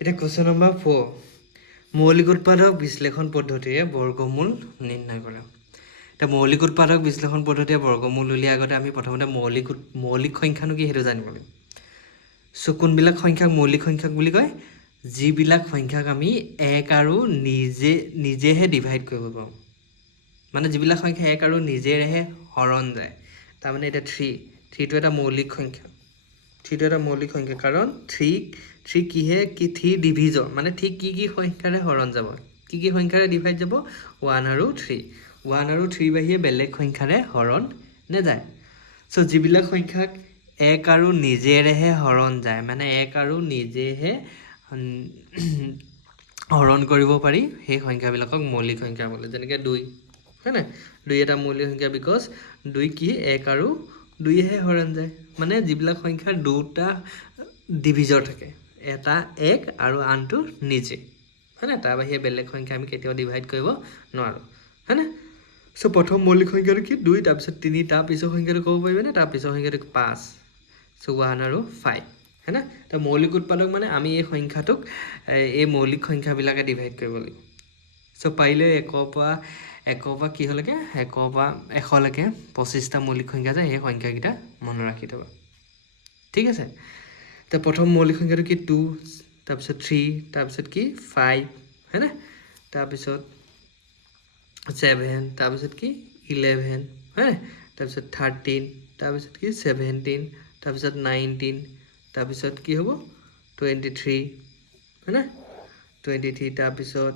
এটা question number 4 মৌলিক উৎপাদক বিশ্লেষণ পদ্ধতিৰে বৰ্গমূল নিৰ্ণয় কৰা এটা মৌলিক উৎপাদক বিশ্লেষণ পদ্ধতিৰে বৰ্গমূল উলিয়াৰ আগতে আমি প্ৰথমতে মৌলিক সংখ্যানো কি সেইটো জানিব লাগিব সো কোনবিলাক সংখ্যাক মৌলিক সংখ্যাক বুলি কয় যিবিলাক সংখ্যাক আমি এক আৰু নিজেহে ডিভাইড কৰিব পাৰোঁ মানে যিবিলাক সংখ্যা এক আৰু নিজেৰেহে হৰণ যায় তাৰ মানে এটা 3 টো এটা মৌলিক সংখ্যা 3 টো এটা মৌলিক সংখ্যা কাৰণ 3 কিহে কি 3 ডিভিজৰ মানে ঠিক কি সংখ্যাৰে হৰণ যাব কি সংখ্যাৰে ডিভাইড যাব 1 আৰু 3 1 আৰু 3 বাহিৰে বেলেগ সংখ্যাৰে হৰণ নেযায় সো যিবিলাক সংখ্যাক এক আৰু নিজেৰেহে হৰণ যায় মানে এক আৰু নিজেহে হৰণ কৰিব পাৰি সেই সংখ্যাবিলাকক মৌলিক সংখ্যা বোলে যেনেকৈ 2 হয় না 2 এটা মৌলিক সংখ্যা বিকজ 2 কি এক আৰু 2 হে হৰণ যায় মানে যিবিলাক সংখ্যাৰ দুটা ডিভিজৰ থাকে এটা এক আৰু আনটো নিজে হয় না তাৰ বাহিৰে বেলেগ সংখ্যা আমি কেতিয়াও ডিভাইড কৰিব নোৱাৰো হয় না সো প্ৰথম মৌলিক সংখ্যাটো কি 2 তাৰ পিছত 3 তাৰ পিছৰ সংখ্যাটো ক'ব পাৰিবে না তাৰ পিছৰ সংখ্যাটো 5 সো 1 আৰু 5 है ना तो मौलिक उत्पादक माने आमी ये संख्याटुक ए मौलिक संख्या बिलाके डिवाइड কৰিব লাগিব সো পাইলে একপা কি হলকে একপা 100 লকে 25 টা মৌলিক সংখ্যা যায় এই সংখ্যা কিটা মনে ৰাখি থবা ঠিক আছে তো প্ৰথম মৌলিক সংখ্যাটো কি 2 তাৰ পিছত 3 তাৰ পিছত কি 5 है ना তাৰ পিছত 7 তাৰ পিছত কি 11 है তাৰ পিছত 13 তাৰ পিছত কি 17 তাৰ পিছত 19 তাৰপিছত কি হ'ব 23 है ना 23 তাৰপিছত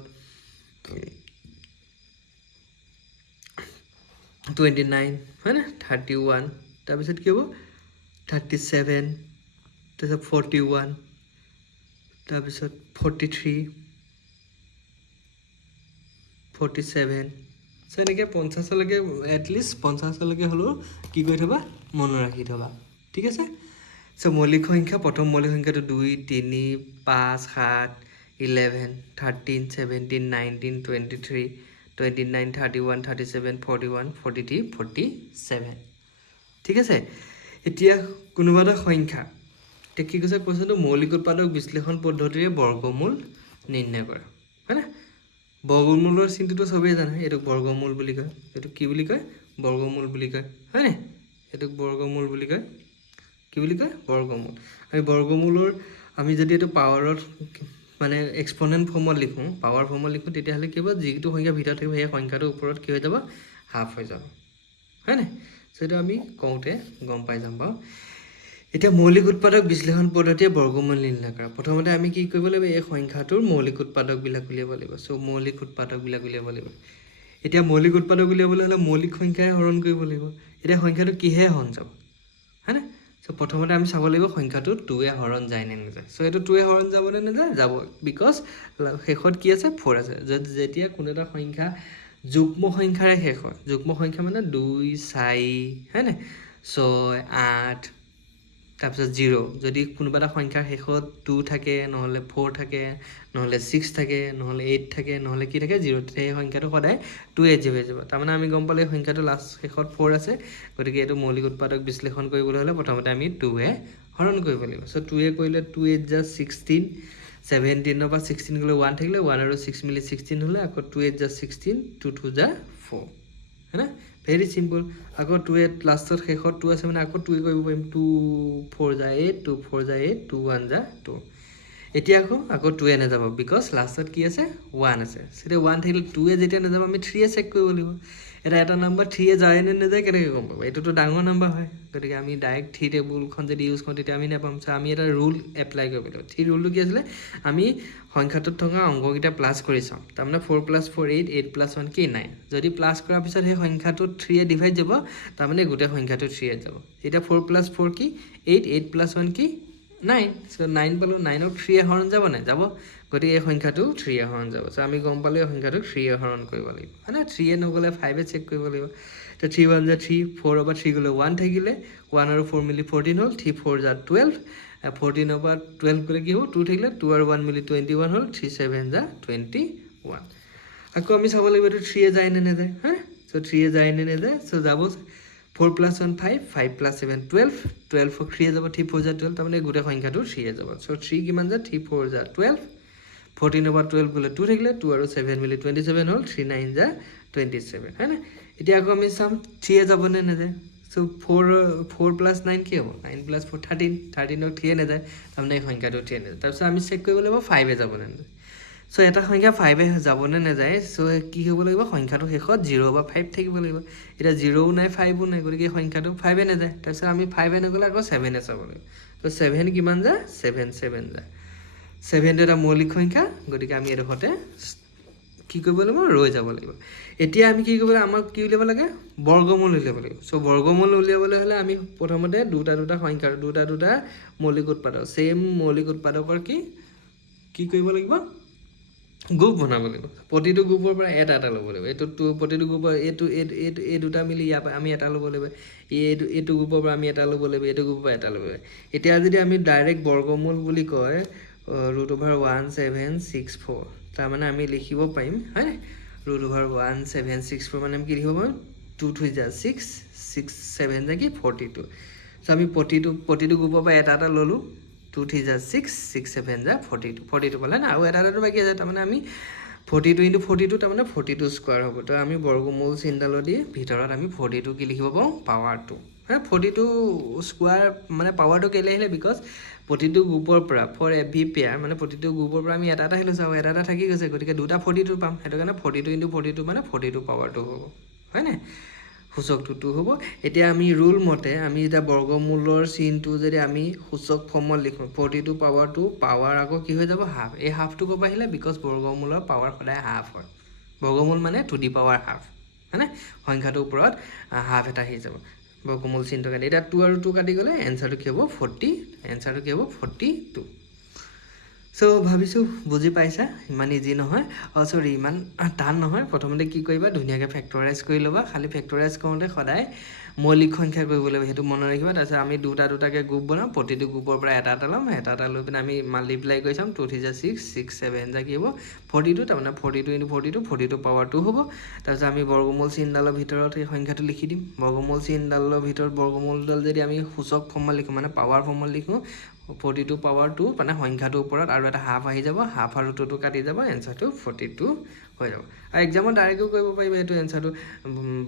29 है ना 31 তাৰপিছত কি হ'ব 37 তাৰপিছত 41 তাৰপিছত 43 47 সো এনেকৈ 50 লৈকে এটলিষ্ট 50 লৈকে হলো কি কৰি থবা মনে ৰাখি থবা ঠিক আছে সো মৌলিক সংখ্যা প্ৰথম মৌলিক সংখ্যাটো 2 3 5 7 11 13 17 19 23 29 31 37 41 43 47 ঠিক আছে এতিয়া কোনোবা এটা সংখ্যা তে কি কৈছে কোৱেশ্চনটো মৌলিক উৎপাদক বিশ্লেষণ পদ্ধতিৰে বৰ্গমূল নিৰ্ণয় কৰা হয় না বৰ্গমূলৰ চিন্তুটো সবেই জানে এটো বৰ্গমূল বুলি কয় এটো কি বুলি কয় বৰ্গমূল বুলি কয় হয় না এটো বৰ্গমূল বুলি কয় কি বুলি কয় বৰ্গমূল আমি বৰ্গমূলৰ আমি যদি এটো পাৱাৰত মানে এক্সপোনেন্ট ফৰ্মত লিখো পাৱাৰ ফৰ্মত লিখো তেতিয়া হলে কি হ'ব যিটো সংখ্যা ভিতৰত থাকিব সেই সংখ্যাটোৰ ওপৰত কি হৈ যাব হাফ হৈ যাব হয় না সেটো আমি কওঁতে গম পাই যাম বা এতিয়া মৌলিক উৎপাদক বিশ্লেষণ পদ্ধতিয়ে বৰ্গমূল নিৰ্ণয় কৰা প্ৰথমতে আমি কি কৰিব লাগিব এই সংখ্যাটোৰ মৌলিক উৎপাদক বিলাক উলিয়াব লাগিব সো মৌলিক উৎপাদক বিলাক উলিয়াব লাগিব এতিয়া মৌলিক উৎপাদক উলিয়াবলৈ হলে মৌলিক সংখ্যাই হৰণ কৰিব লাগিব এতিয়া সংখ্যাটো কিহে হৰণ যাব হয় না সো প্ৰথমতে আমি চাব লাগিব সংখ্যাটো 2 এ হৰণ যায় নে নাযায় সো এটো 2 এ হৰণ যাব নে নাযায় যাব বিকজ শেষত কি আছে 4 আছে যেতিয়া কোনো এটা সংখ্যা যুগ্ম সংখ্যাৰে শেষ হয় যুগ্ম সংখ্যা মানে 2 4 হয় না 6 8 তাৰপিছত 0 যদি কোনোবা এটা সংখ্যাৰ শেষত 2 থাকে নহলে 4 থাকে নহলে 6 থাকে নহলে 8 থাকে নহলে কি থাকে 0 সেই সংখ্যাটো সদায় 2 এ হৈ যাব তাৰ মানে আমি গম পালে সংখ্যাটো লাষ্ট শেষত 4 আছে গতিকে এটো মৌলিক উৎপাদক বিশ্লেষণ কৰিবলৈ হলে প্ৰথমতে আমি 2 এ হৰণ কৰিব লাগিব সো 2 এ কৰিলে 2 8 যা 16 17 ৰ পৰা 16 গলে 1 থাকিলে 1 আৰু 6 মিলি 16 হলে আকৌ 2 8 যা 16 2 2 যা 4 है ना very simple আকৌ 2 এ লাষ্টৰ শেষত 2 আছে মানে আকৌ 2 কৰিব পাৰিম 2 4 যা 8 2 4 যা 8 2 1 যা 2 এতিয়া আকৌ 2 এ না যাব বিকজ লাষ্টত কি আছে 1 আছে সেটা 1 থাকিলে 2 এ যেতিয়া না যাব আমি 3 এ চেক কৰিব লাগিব এটা নাম্বাৰ 3 এ যায় নে নাযায় কেনেকৈ গম পাব এটো তো ডাঙৰ নাম্বাৰ হয় গতিকে আমি ডাইৰেক্ট 3 টেবুলখন যদি ইউজ কৰোঁ তেতিয়া আমি নাপাম সো আমি এটা ৰুল এপ্লাই কৰিব লাগিব 3 ৰুলটো কি আছিল আমি সংখ্যাটোত থকা অংককিটা প্লাস কৰি চাম তাৰ মানে 4 + 4 8 8 + 1 কি 9 যদি প্লাস কৰাৰ পিছত সেই সংখ্যাটো 3 এ ডিভাইড যাব তাৰ মানে গোটেই সংখ্যাটো 3 এ যাব এটা 4 + 4 কি 8 8 + 1 কি 9 সো 9 পালো 9 ক 3 এ হৰণ যাব না যাব গতি এই সংখ্যাটো 3 এ হৰণ যাব সো আমি গম পালে এই সংখ্যাটো 3 এ হৰণ কৰিব লাগিব মানে 3 এ নগলে 5 এ চেক কৰিব লাগিব তো 3 1 যা 3 4 ৰ পৰা 3 গলে 1 থাকিলে 1 আৰু 4 মিলি 14 হল 3 4 যা 12 14 ৰ পৰা 12 গলে কি হ'ব 2 থাকিলে 2 আৰু 1 মিলি 21 হল 3 7 যা 21 আকৌ আমি চাব লাগিব 3 এ যায় নে নাযায় হা সো 3 এ যায় নে নাযায় সো যাব 4 + 1 5 5 + 7 12 12 3 যাব 3 4 = 12 তাৰমানে গোটেই সংখ্যাটো 3 যাব সো 3 কিমান যায় 3 4 = 12 14 over 12 গলে 2 থাকিলে 2 আৰু 7 মিলি 27 হল 3 9 = 27 হয় না এতিয়া আকৌ আমি চাম 3 যাব নে না যায় সো 4 + 9 কি হ'ব 9 + 4 13 13 ক 3 না যায় তাৰমানে এই সংখ্যাটো 3 না যায় তাৰপিছত আমি চেক কৰিব লাগিব 5 যাব নে না সো এটা সংখ্যা 5 যাব নে না যায় সো কি হ'ব লাগিব সংখ্যাটো শেষত 0 বা 5 থাকিব লাগিব এটা 0ও নাই 5ও নাই গতিকে সংখ্যাটো 5 না যায় তাৰপিছত আমি 5 নগলে আকৌ 7 চাব লাগিব সো 7 কিমান যায় 7 7 যায় 7 এটা মৌলিক সংখ্যা গতিকে আমি এডখতে কি কৰিব লাগিব ৰৈ যাব লাগিব এতিয়া আমি কি কৰিব লাগিব আমাক কি উলিয়াব লাগে বৰ্গমূল উলিয়াব লাগিব সো বৰ্গমূল উলিয়াবলৈ হলে আমি প্ৰথমতে দুটা সংখ্যাৰ দুটা মৌলিক উৎপাদক সেম মৌলিক উৎপাদকৰ কি কৰিব লাগিব গ্ৰুপ বনাব লাগিব প্ৰতিটো গ্ৰুপৰ পৰা এটা ল'ব লাগিব এইটো প্ৰতিটো গ্ৰুপৰ এই দুটা মিলি ইয়াৰ পৰা আমি এটা ল'ব লাগিব এইটো গ্ৰুপৰ পৰা আমি এটা ল'ব লাগিব এইটো গ্ৰুপৰ পৰা এটা ল'ব লাগিব এতিয়া যদি আমি ডাইৰেক্ট বৰ্গমূল বুলি কয় √1764 তাৰ মানে আমি লিখিব পাৰিম হয় √1764 মানে আমি কি লিখিব পাৰিম 2 3 = 6 6 7 = 42 সো আমি প্ৰতিটো গ্ৰুপৰ পৰা এটা ললো 2 3 = 6 6 7 = 42 42 পালে না আৰু এটাটো বাকি আছে তাৰ মানে আমি 42 * 42 তাৰ মানে 42 স্কয়াৰ হ'ব তো আমি বৰ্গমূল চিহ্নডাল দি ভিতৰত আমি 42 কি লিখিব পাওঁ পাৱাৰ 2 হ্যাঁ 42 স্কয়াৰ মানে পাৱাৰটো কেলে আহিলে বিকজ প্ৰতিটো গ্ৰুপৰ পৰা ফৰ এভি পেয়াৰ মানে প্ৰতিটো গ্ৰুপৰ পৰা আমি এটা আহিলো চাও এটা থাকি গৈছে গতিকে দুটা 42 পাম হেতু কাৰণে 42 * 42 মানে 42 পাৱাৰটো হ'ব হয় না সূচকটো 2 হ'ব এতিয়া আমি ৰুল মতে আমি এটা বৰ্গমূলৰ চিহ্নটো যদি আমি সূচক ফৰ্মত লিখো 42 পাৱাৰ 2 পাৱাৰ আকৌ কি হৈ যাব হাফ এই হাফটো ক'ব আহিলে বিকজ বৰ্গমূলৰ পাৱাৰ সদায় হাফ হয় বৰ্গমূল মানে টু দি পাৱাৰ হাফ মানে সংখ্যাটোৰ ওপৰত হাফ এটা আহি যাব বৰ্গমূল চিহ্নটো কাটি এটা 2 আৰু 2 কাটি গলে এনসাৰটো কি হ'ব 40 এনসাৰটো কি হ'ব 42 সো ভাবিছো বুজি পাইছা ইমান ইজি নহয় সৰি ইমান টান নহয় প্ৰথমতে কি কৰিবা ধুনিয়াকে ফেক্টৰাইজ কৰি লবা খালি ফেক্টৰাইজ কৰোতে সদায় মৌলিক সংখ্যা কৰিব লাগিব হেতু মনত ৰাখিবা তাৰপিছত আমি দুটাকে গ্ৰুপ বনাম প্ৰতিটো গ্ৰুপৰ পৰা এটা ল'ম এটা লৈ পিনে আমি মাল্টিপ্লাই কৰি চাম 2 3 = 6 6 7 = কি হ'ব 42 তাৰ মানে 42 * 42 42 পাৱাৰ 2 হ'ব তাৰপিছত আমি বৰ্গমূল চিহ্নডালৰ ভিতৰত এই সংখ্যাটো লিখি দিম বৰ্গমূল চিহ্নডালৰ ভিতৰত বৰ্গমূলডাল যদি আমি সূচক ফৰ্মত লিখো মানে পাৱাৰ ফৰ্মত লিখো 42 পাৱাৰ 2 মানে সংখ্যাটোৰ ওপৰত আৰু এটা হাফ আহি যাব হাফ আৰু 2 কাটি যাব এনসাৰটো 42 হৈ যাব আৰু এক্সামত ডাইৰেক্টলি কৰিব পাৰিবা এটো এনসাৰটো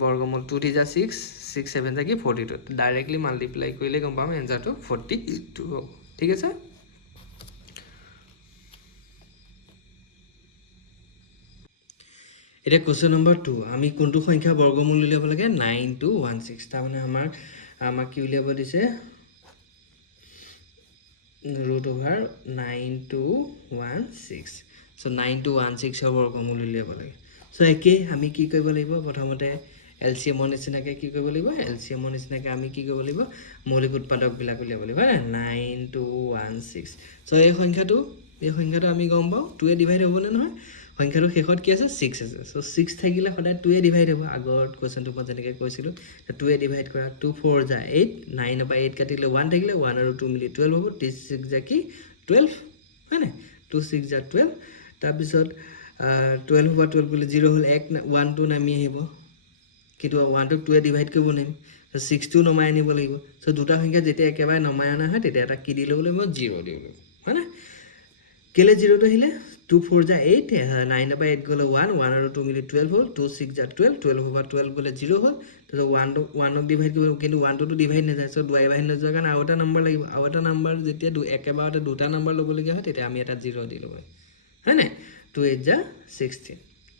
বৰ্গমূল 2 3 = 6 6 7 = 42 ডাইৰেক্টলি মাল্টিপ্লাই কৰিলে গম পাম এনসাৰটো 42 হ'ব ঠিক আছে এটা কোশ্চেন নম্বৰ 2 আমি কোনটো সংখ্যা বৰ্গমূল উলিয়াব লাগে 9216 তাৰ মানে আমাক কি উলিয়াব দিছে √9216 সো 9216 বৰ্গমূল উলিয়াব লাগে সো একে আমি কি কৰিব লাগিব প্ৰথমতে এলসিএমৰ নিচিনাকে কি কৰিব লাগিব এলসিএমৰ নিচিনাকে আমি কি কৰিব লাগিব মৌলিক উৎপাদক বিলাক উলিয়াব লাগিব হয় 9216 সো এই সংখ্যাটো আমি গম পাও 2 এ ডিভাইড হ'ব নে নহয় সংখ্যাটো শেষত কি আছে 6 আছে সো 6 থাকিলে সদায় 2 এ ডিভাইড হ'ব আগৰ কোৱেশ্চনটো মই যেনেকৈ কৈছিলো 2 এ ডিভাইড কৰা 2 4 = 8 9 পৰা 8 কাটিলে 1 থাকিলে 1 আৰু 2 মিলি 12 হ'ব 6 = কি 12 হয় না 2 6 = 12 তাৰ পিছত 12 পৰা 12 গলে 0 হল 1 1 2 নামি আহিব কিন্তু 1 টো 2 এ ডিভাইড কৰিব নেম সো 6 টো নমাই আনিব লাগিব সো দুটা সংখ্যা যেতিয়া একেবাৰে নমাই আনা হয় তেতিয়া এটা কি দি লবলৈ মই 0 দি ললো হয় না কেলে 0 টো আহিলে 2 4 = 8 9 পৰা 8 গলে 1 1 আৰু 2 মিলি 12 হল 2 6 = 12 12 পৰা 12 গলে 0 হল তো 1 ক ডিভাইড কৰিব কিন্তু 1 টো ডিভাইড নাযায় সো 2 ডিভাইড নোযোৱাৰ কাৰণে আৰু এটা নম্বৰ লাগিব আৰু এটা নম্বৰ যেতিয়া একেবাৰতে দুটা নম্বৰ ল'ব লগা হয় তেতিয়া আমি এটা 0 দি ল'ব হয় না 2 8 = 16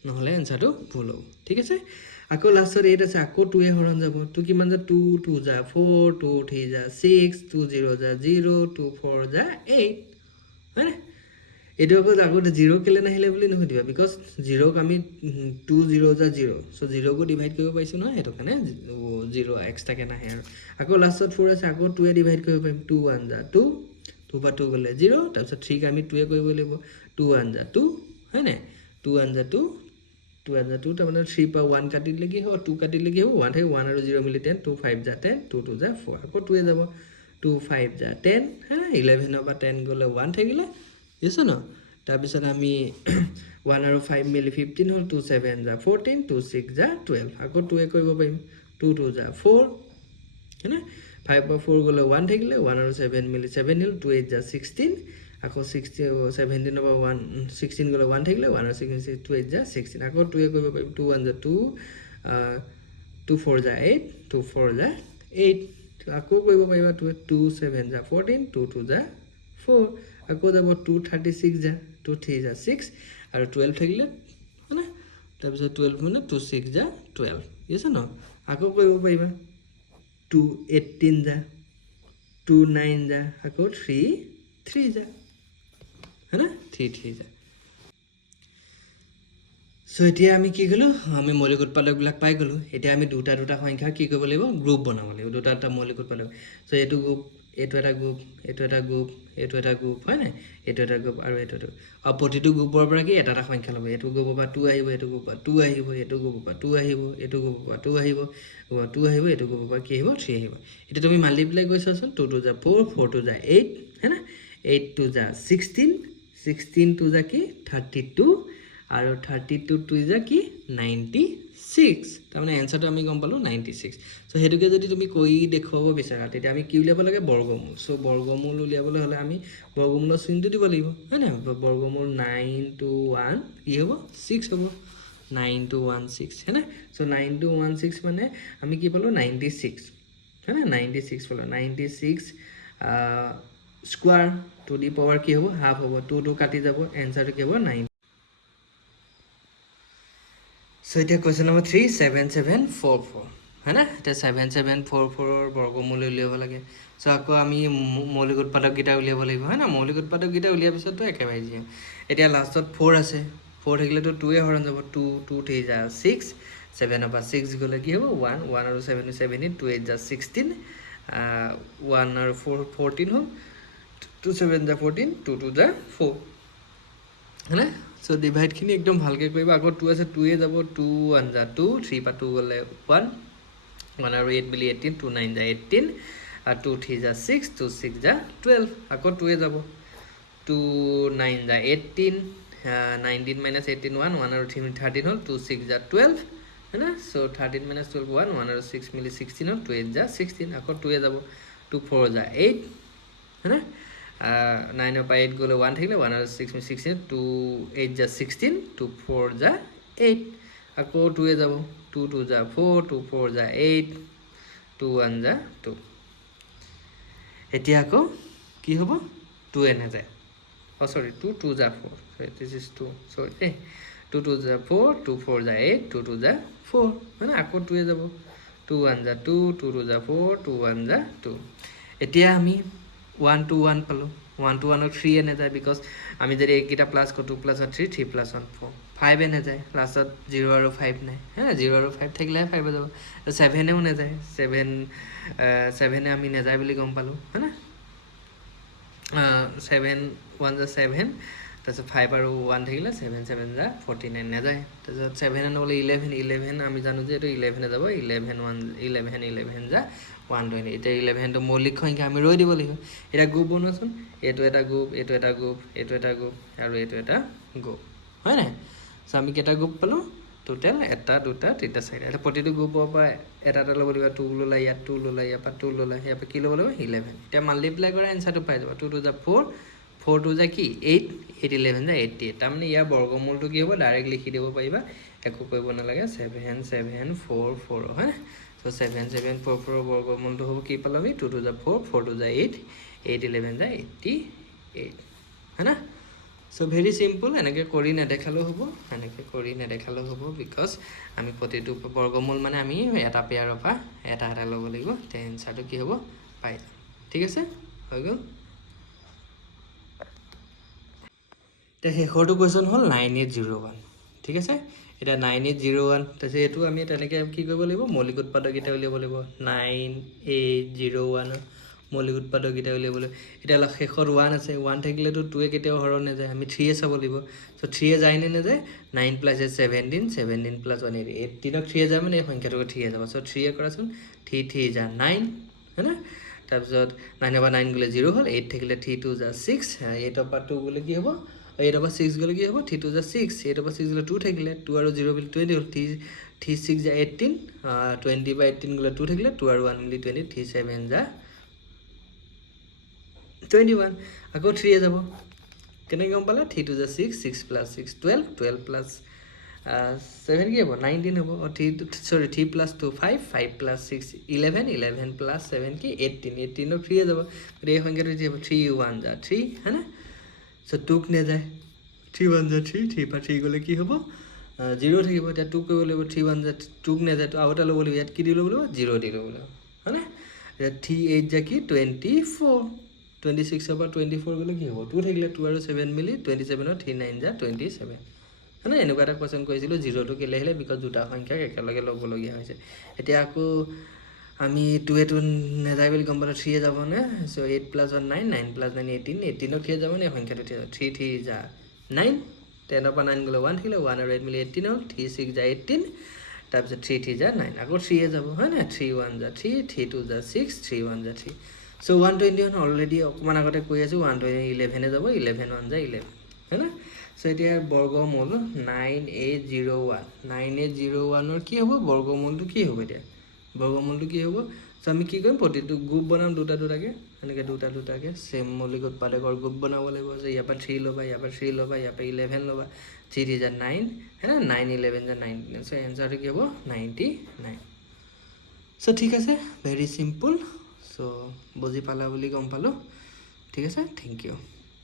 নহলে এনসাৰটো ভুল হ'ব ঠিক আছে আকৌ লাষ্টত 8 আছে আকৌ 2 এ হৰণ যাব 2 কিমান যায় 2 2 = 4 2 3 = 6 2 0 = 0 2 4 = 8 হয় না এটো আকৌ 0 কেলে নাহিলে বুলি নহুদিবা বিকজ 0 ক আমি 2 0 = 0 সো 0 কো ডিভাইড কৰিব পাইছো নহয় এটো কাৰণে 0 এক্সট্ৰা কে নাহে আৰু আকৌ লাষ্টত 4 আছে আকৌ 2 এ ডিভাইড কৰিব পাৰিম 2 1 = 2 2 পৰা 2 গলে 0 তাৰপিছত 3 ক আমি 2 এ কৰিব লাগিব 2 1 = 2 হয় না 2 1 = 2 2 1 = 2 তাৰ মানে 3 পৰা 1 কাটিলে কি হ'ব 2 কাটিলে কি হ'ব 1 থাকে 1 আৰু 0 মিলি 10 2 5 = 10 2 2 = 4 আকৌ 2 এ যাব 2 5 = 10 হ্যাঁ 11 পৰা 10 গলে 1 থাকিলে yes no তাৰ পিছত আমি 1 আৰু 5 মিলি 15 হল 2 7 = 14 2 6 = 12 আকৌ 2 এ কৰিব পাৰিম 2 2 = 4 হয়নে 5 পৰা 4 গ'লে 1 থাকিলে 1 আৰু 7 মিলি 7 হ'ল 2 8 যা 16 আকৌ 17 পৰা 1 16 গ'লে 1 থাকিলে 1 আৰু 6 2 8 যা 16 আকৌ 2 এ কৰিব পাৰিম 2 1 যা 2 2 4 যা 8 2 4 যা 8 আকৌ কৰিব পাৰিবা 2 7 যা 14 2 2 যা 4 আকৌ যাব 2 36 যা 2 3 যা 6 আৰু 12 থাকিলে হয়নে তাৰপিছত 12 মানে 2 6 যা 12 আছে ন আকৌ কৰিব পাৰিবা 2 18 যা 2 9 যা আকৌ 3 3 যা হয়নে 3 3 যা সো এতিয়া আমি কি গলো আমি মৌলিক উৎপাদকবিলাক পাই গলো এতিয়া আমি দুটা সংখ্যা কি কৰিব লাগিব গ্ৰুপ বনাব লাগিব দুটা মৌলিক উৎপাদক সো এইটো গ্ৰুপ এইটো এটা গ্ৰুপ এইটো এটা গ্ৰুপ এইটো এটা গ্ৰুপ হয় নাই এইটো এটা গ্ৰুপ আৰু এইটো আৰু প্ৰতিটো গ্ৰুপৰ পৰা কি এটা সংখ্যা ল'ব এইটো গ্ৰুপৰ পৰা 2 আহিব এইটো গ্ৰুপৰ পৰা 2 আহিব এইটো গ্ৰুপৰ পৰা 2 আহিব এইটো গ্ৰুপৰ পৰা 2 আহিব 2 আহিব এইটো গ্ৰুপৰ পৰা কি আহিব 3 আহিব এতিয়া তুমি মাল্টিপ্লাই কৰিছাচোন 2 2 যা 4 4 2 যা 8 है ना 8 2 যা 16 16 2 যা কি 32 আৰু 32 2 যা কি 96 তাৰমানে এনসাৰটো আমি গম পালো 96 সো হেতুকে যদি তুমি কৈ দেখুৱাব বিচাৰা তেতিয়া আমি কি উলিয়াব লাগে বৰ্গমূল সো বৰ্গমূল উলিয়াবলৈ হলে আমি বৰ্গমূলৰ চিহ্নটো দিব লাগিব হয় না বৰ্গমূল 9 to 1 কি হ'ব 6 হ'ব 9 to 1 6 है ना সো 9 to 1 6 মানে আমি কি পালো 96 है ना 96 পালো 96 স্কয়ার টু দি পাওয়ার কি হ'ব হাফ হ'ব 2 2 কাটি যাব এনসারটো কি হ'ব 9 So এটা question number 3 7744 है ना এটা 7744 ৰ বৰ্গমূল উলিয়াব লাগে সো আকৌ আমি মৌলিক উৎপাদক গিটা উলিয়াব লাগিব হয় না মৌলিক উৎপাদক গিটা উলিয়াৰ পিছত তো একেবাৰে জিয়ে এতিয়া লাষ্টত 4 আছে 4 থাকিলে তো 2 এ হৰণ যাব 2 2 3 যা 6 7 পৰা 6 গলে কি হ'ব 1 1 আৰু 7 7 2 8 যা 16 1 আৰু 4 14 হ'ল 2 7 যা 14 2 2 যা 4 है ना সো ডিভাইড খিনি একদম ভালকে কৰিবা আকৌ 2 আছে 2 এ যাব 2 1 যা 2 3 পা 2 গলে 1 1 আৰু 8 মিলি 18 2 9 যা 18 আৰু 2 3 যা 6 2 6 যা 12 আকৌ 2 এ যাব 2 9 যা 18 19 minus 18 1 1 আৰু 3 13 হ'ল 2 6 যা 12 है ना सो 13 minus 12 1 1 আৰু 6 মিলি 16 হ'ল 2 8 যা 16 আকৌ 2 এ যাব 2 4 যা 8 है ना 9 by 8 গলে 1 থাকিলে 1 আৰু 6 16 2 8 যা 16 2 4 যা 8 আকৌ 2 এ যাব 2 2 যা 4 2 4 যা 8 2 1 যা 2 এতিয়া আকৌ কি হ'ব 2 এ না যায় সরি 2 2 যা 4 so this is 2 sorry 2 2 যা 4 2 4 যা 8 2 2 যা 4 মানে আকৌ 2 এ যাব 2 1 যা 2 2 2 যা 4 2 1 যা 2 এতিয়া আমি 1 to 1 পালো 1 to 1 ক 3 এনে যায় বিকজ আমি যদি এইকিটা প্লাস কো 2 plus 3 3 plus 1 4 5 এনে যায় লাষ্টত 0 আৰু 5 নাই হ্যাঁ 0 আৰু 5 থাকিলে 5 যাব 7 এও নে যায় 7 এ আমি নে যায় বুলি গম পালো है ना 7 1 যা 7 তাৰপিছত 5 আৰু 1 থাকিলে 7 7 যা 49 নে যায় তাৰপিছত 7 নহলে 11 11 আমি জানো যে এটো 11 এ যাব 11 1 11 11 যা 120 এটা 11 তো মৌলিক সংখ্যা আমি ৰৈ দিব লাগিব এটা গ্ৰুপ বনোৱাচোন এটো এটা গ্ৰুপ এটো এটা গ্ৰুপ এটো এটা গ্ৰুপ আৰু এটো এটা গ্ৰুপ হয় না সো আমি কেটা গ্ৰুপ পালো টোটাল এটা দুটা তিনটা চাৰিটা এটা প্ৰতিটো গ্ৰুপৰ পৰা এটা এটা ল'ব লাগিব 2 ললা ইয়াত 2 ললা ইয়াৰ পৰা 2 ললা ইয়াৰ পৰা কি ল'ব লাগিব 11 এতিয়া মাল্টিপ্লাই কৰা এনসাৰটো পাই যাব 2 2 যা 4 4 2 যা কি 8 8 11 যা 88 তাৰমানে ইয়াৰ বৰ্গমূলটো কি হ'ব ডাইৰেক্ট লিখি দিব পাৰিবা একো কৰিব নালাগে 7 7 4 4 হয় না So 7 7 4 4 বর্গমূলটো হ'ব কি পালো আমি 2 2 যা 4 4 2 যা 8 8 11 যা 88 है ना সো ভেরি সিম্পল এনেকে কৰি নেদেখালো হ'ব এনেকে কৰি নেদেখালো হ'ব বিকজ আমি প্ৰতিটো বৰ্গমূল মানে আমি এটা পেয়াৰৰ পৰা এটা এটা ল'ব লাগিব তে এনসাৰটো কি হ'ব পাই ঠিক আছে হৈ গ'ল তে শেষৰটো কোৱেশ্চন হ'ল 9801 ঠিক আছে এটা 9801 তাছে এটো আমি তেনেকে কি কৰিব লাগিব মৌলিক উৎপাদক এটা উলিয়াব লাগিব 9801 মৌলিক উৎপাদক এটা উলিয়াব লাগিব এটা শেষৰ 1 আছে 1 থাকিলে তো 2 এ কেতিয়াও হৰণ না যায় আমি 3 এ চাব লাগিব সো 3 এ যায় না যায় 9 plus 17 17 plus 1 18 3 ক 3 এ যায় মানে এই সংখ্যাটো 3 এ যাব সো 3 এ কৰাচোন 3 3 যা 9 है ना তাৰপিছত 9 পৰা 9 গ'লে 0 হ'ল 8 থাকিলে 3 2 যা 6 8 পৰা 2 গ'লে কি হ'ব 8 পৰা 6 গ'লে কি হ'ব 3 2 যা 6 8 পৰা 6 গ'লে 2 থাকিলে 2 আৰু 0 মিলি 20 হ'ল 3 6 যা 18 20 পৰা 18 গ'লে 2 থাকিলে 2 আৰু 1 মিলি 20 3 7 যা 21 আকৌ 3 এ যাব কেনেকৈ গম পালে 3 2 যা 6 6 প্লাছ 6 12 12 প্লাছ 7 কি হ'ব 19 হ'ব 3 প্লাছ 2 5 5 প্লাছ 6 11 11 প্লাছ 7 কি 18 18 3 এ যাব গতিকে এই সংখ্যাটো কি হ'ব 3 1 যা 3 হয়নে চ' 2ক নেযায় 3 1 যা 3 3 পৰা 3 গ'লে কি হ'ব 0 থাকিব এতিয়া 2 কৰিব লাগিব 3 1 যা 2ক নেযায় তো আৰু এটা ল'ব লাগিব ইয়াত কি দি ল'ব লাগিব 0 দি ল'ব লাগিব হয়নে এতিয়া 3 8 যা কি 24 26 পৰা 24 গ'লে কি হ'ব 2 থাকিলে 2 আৰু 7 মিলি 27 3 9 যা 27 হয়নে এনেকুৱা এটা কুৱেশ্যন কৰিছিলোঁ 0টো কেলৈ আহিলে বিকজ দুটা সংখ্যাক একেলগে ল'বলগীয়া হৈছে এতিয়া আকৌ আমি 2 টো নেযায় বুলি গম পালোঁ 3 এ যাবনে চ' 8 প্লাছ 1 9 9 প্লাছ 9 18 18 3 যাবনে সংখ্যাটো 3 3 যা 9 10 পৰা 9 গ'লে 1 থাকিলে 1 আৰু 8 মিলি 18 হ'ল 3 6 যা 18 তাৰপিছত 3 3 যা 9 আকৌ 3 এ যাব হয় নাই 3 1 যা 3 3 2 যা 6 3 1 যা 3 চ' 121 অলৰেডি অকণমান আগতে কৈ আছোঁ 111 যাব 11 1 যা 11 হয় না চ' এতিয়া বৰ্গমূল 9801 9801ৰ কি হ'ব বৰ্গমূলটো কি হ'ব এতিয়া বৰ্গমূলটো কি হ'ব চ' আমি কি কৰিম প্ৰতিটো গ্ৰুপ বনাম দুটা দুটাকৈ এনেকৈ দুটা দুটাকৈ চেম মৌলিক উৎপাদকৰ গ্ৰুপ বনাব লাগিব যে ইয়াৰ পৰা 3 ল'বা ইয়াৰ পৰা 3 ল'বা ইয়াৰ পৰা 11 ল'বা 3 3 যা 9 হয় না 9 11 যা 19 চ' এনচাৰটো কি হ'ব 99 চ' ঠিক আছে ভেৰি চিম্পল চ' বুজি পালা বুলি গম পালোঁ ঠিক আছে থেংক ইউ